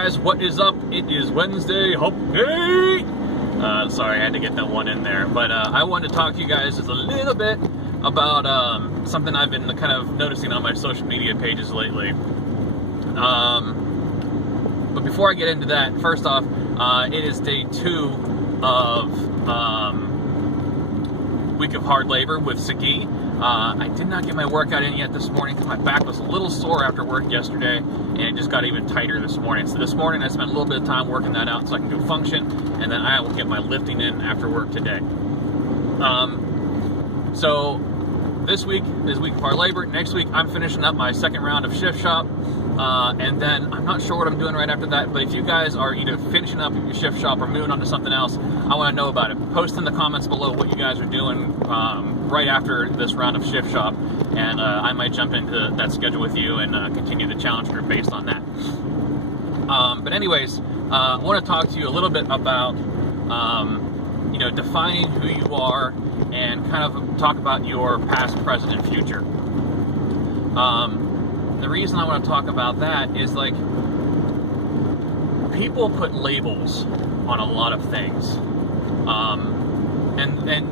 guys, what is up? It is Wednesday, hump day! Sorry, I had to get that one in there. But I wanted to talk to you guys just a little bit about something I've been kind of noticing on my social media pages lately. But before I get into that, first off, it is day 2 of week of hard labor with Sagi. I did not get my workout in yet this morning because my back was a little sore after work yesterday, and it just got even tighter this morning. So this morning I spent a little bit of time working that out so I can go function, and then I will get my lifting in after work today. So this week is week of hard labor. Next week I'm finishing up my second round of shift shop, and then I'm not sure what I'm doing right after that. But if you guys are either finishing up your shift shop or moving on to something else, I want to know about it. Post in the comments below what you guys are doing right after this round of shift shop, and I might jump into that schedule with you and continue the challenge group based on that. But anyways, I want to talk to you a little bit about defining who you are and kind of talk about your past, present, and future. The reason I want to talk about that is, like, people put labels on a lot of things, and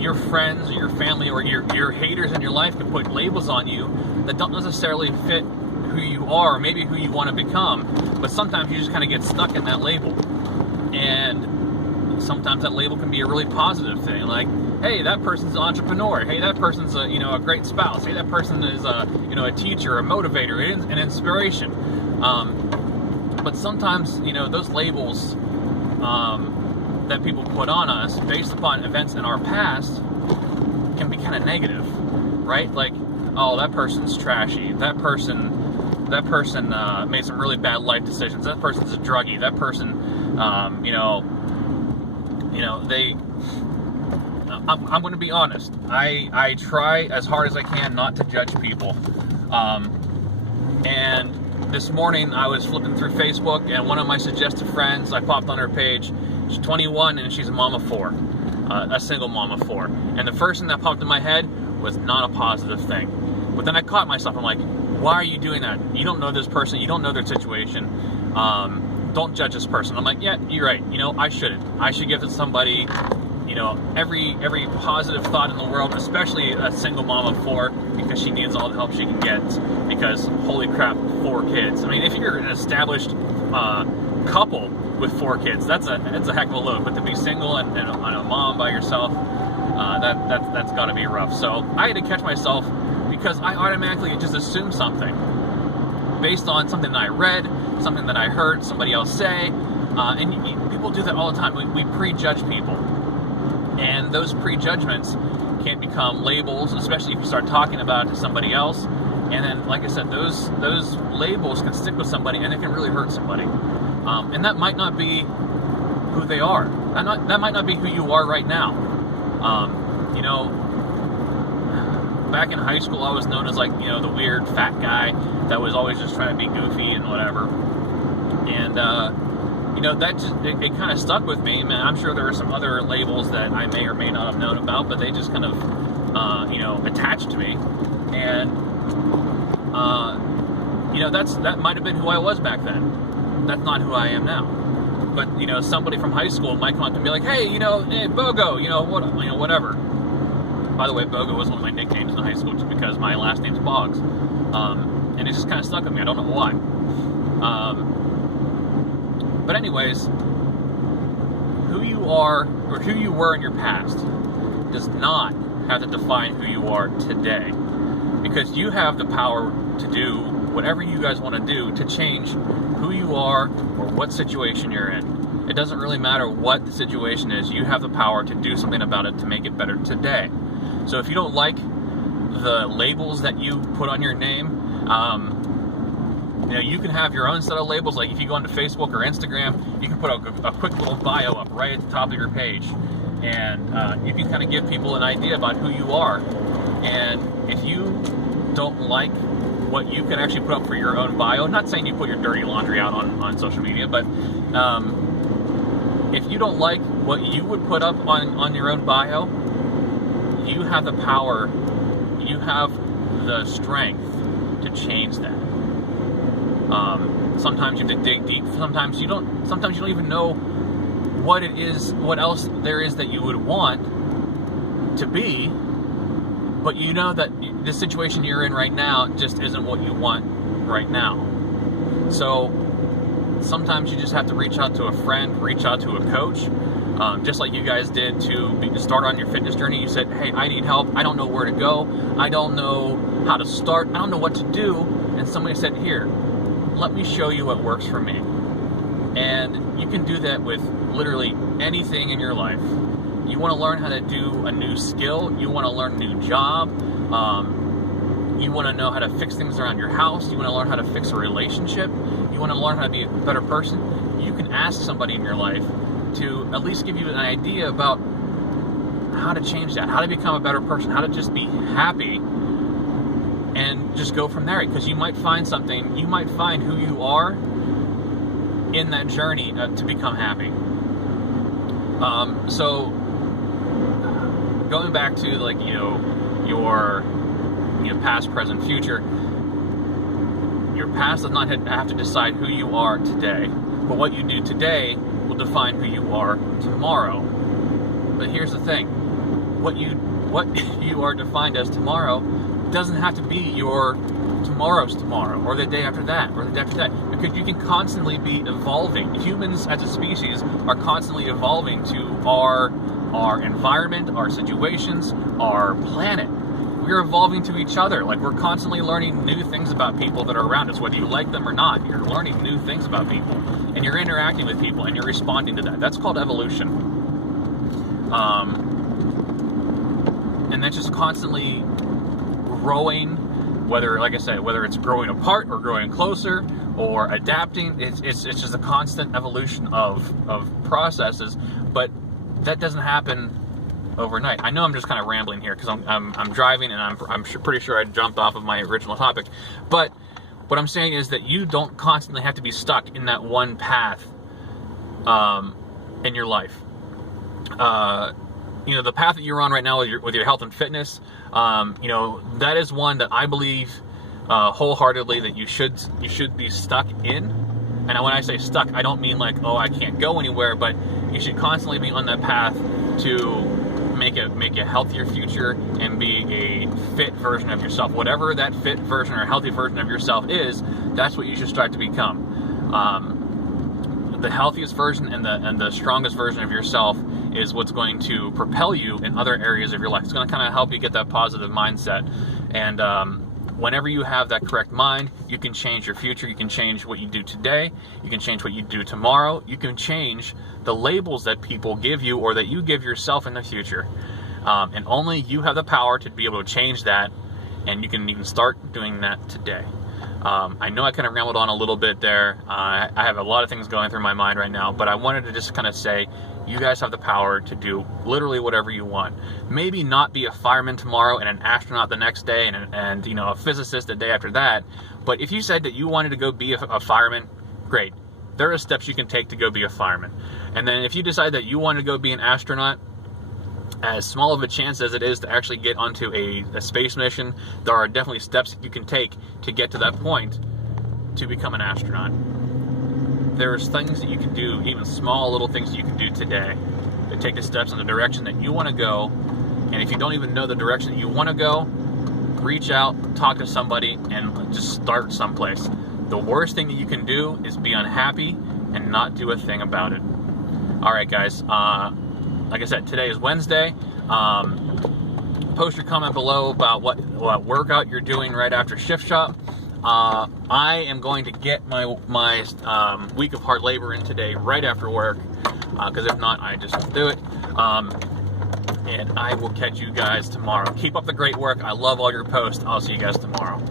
your friends or your family or your haters in your life can put labels on you that don't necessarily fit who you are or maybe who you want to become, but sometimes you just kind of get stuck in that label. And sometimes that label can be a really positive thing, like, hey, that person's an entrepreneur, hey, that person's a great spouse, hey, that person is a teacher, a motivator, an inspiration. But sometimes those labels that people put on us based upon events in our past can be kind of negative, right? Like, oh, that person's trashy, that person made some really bad life decisions, that person's a druggie, that person I'm going to be honest, I try as hard as I can not to judge people, and this morning I was flipping through Facebook, and one of my suggested friends, I popped on her page. She's 21 and she's a mom of 4, a single mom of 4. And the first thing that popped in my head was not a positive thing. But then I caught myself. I'm like, why are you doing that? You don't know this person. You don't know their situation. Don't judge this person. I'm like, yeah, you're right. I shouldn't. I should give to somebody, every positive thought in the world, especially a single mom of 4, because she needs all the help she can get. Because holy crap, 4 kids. I mean, if you're an established couple with 4 kids, that's a heck of a load. But to be single and a mom by yourself, that's got to be rough. So I had to catch myself because I automatically just assumed something based on something that I read, something that I heard somebody else say, and people do that all the time. We prejudge people, and those prejudgments can become labels, especially if you start talking about it to somebody else. And then, like I said, those labels can stick with somebody, and it can really hurt somebody. And that might not be who they are. That might not be who you are right now. Back in high school, I was known as, like, the weird fat guy that was always just trying to be goofy and whatever. And that just it kind of stuck with me. Man, I'm sure there were some other labels that I may or may not have known about, but they just kind of attached to me. And that might have been who I was back then. That's not who I am now. But somebody from high school might come up and be like, hey, hey, Bogo, whatever. By the way, Bogo was one of my nicknames in high school just because my last name's Boggs. And it just kind of stuck with me. I don't know why. But anyways, who you are or who you were in your past does not have to define who you are today, because you have the power to do whatever you guys want to do to change who you are or what situation you're in. It doesn't really matter what the situation is. You have the power to do something about it to make it better today. So if you don't like the labels that you put on your name, you can have your own set of labels. Like if you go onto Facebook or Instagram, you can put a quick little bio up right at the top of your page, and you can kind of give people an idea about who you are. And if you don't like what you can actually put up for your own bio, not saying you put your dirty laundry out on social media, but if you don't like what you would put up on your own bio, you have the power, you have the strength to change that. Sometimes you have to dig deep. Sometimes you don't even know what it is, what else there is that you would want to be, but you know that the situation you're in right now just isn't what you want right now. So sometimes you just have to reach out to a friend, reach out to a coach, just like you guys did to start on your fitness journey. You said, hey, I need help. I don't know where to go. I don't know how to start. I don't know what to do. And somebody said, here, let me show you what works for me. And you can do that with literally anything in your life. You want to learn how to do a new skill. You want to learn a new job. You want to know how to fix things around your house. You want to learn how to fix a relationship. You want to learn how to be a better person. You can ask somebody in your life to at least give you an idea about how to change that, how to become a better person, how to just be happy, and just go from there. Because you might find something, you might find who you are in that journey to become happy. So going back to your past, present, future. Your past does not have to decide who you are today, but what you do today will define who you are tomorrow. But here's the thing: what you are defined as tomorrow doesn't have to be your tomorrow's tomorrow, or the day after that, or the day after that, because you can constantly be evolving. Humans as a species are constantly evolving to our environment, our situations, our planet. We're evolving to each other. Like, we're constantly learning new things about people that are around us, whether you like them or not. You're learning new things about people, and you're interacting with people, and you're responding to that. That's called evolution. And that's just constantly growing, whether, like I said, whether it's growing apart or growing closer or adapting. It's just a constant evolution of processes, but that doesn't happen overnight. I know I'm just kind of rambling here because I'm driving, and I'm pretty sure I jumped off of my original topic. But what I'm saying is that you don't constantly have to be stuck in that one path in your life. The path that you're on right now with your health and fitness, that is one that I believe wholeheartedly that you should be stuck in. And when I say stuck, I don't mean like, oh, I can't go anywhere, but you should constantly be on that path to make a healthier future and be a fit version of yourself. Whatever that fit version or healthy version of yourself is, that's what you should strive to become. The healthiest version and the strongest version of yourself is what's going to propel you in other areas of your life. It's going to kind of help you get that positive mindset. And whenever you have that correct mind, you can change your future. You can change what you do today. You can change what you do tomorrow. You can change the labels that people give you or that you give yourself in the future. And only you have the power to be able to change that, and you can even start doing that today. I know I kind of rambled on a little bit there. I have a lot of things going through my mind right now, but I wanted to just kind of say, you guys have the power to do literally whatever you want. Maybe not be a fireman tomorrow and an astronaut the next day and a physicist the day after that, but if you said that you wanted to go be a fireman, great. There are steps you can take to go be a fireman. And then if you decide that you want to go be an astronaut, as small of a chance as it is to actually get onto a space mission, there are definitely steps that you can take to get to that point to become an astronaut. There's things that you can do, even small little things that you can do today to take the steps in the direction that you want to go. And if you don't even know the direction that you want to go, reach out, talk to somebody, and just start someplace. The worst thing that you can do is be unhappy and not do a thing about it. All right, guys. Like I said, today is Wednesday. Post your comment below about what workout you're doing right after shift shop. I am going to get my week of hard labor in today right after work, because if not, I just won't do it. And I will catch you guys tomorrow. Keep up the great work. I love all your posts. I'll see you guys tomorrow.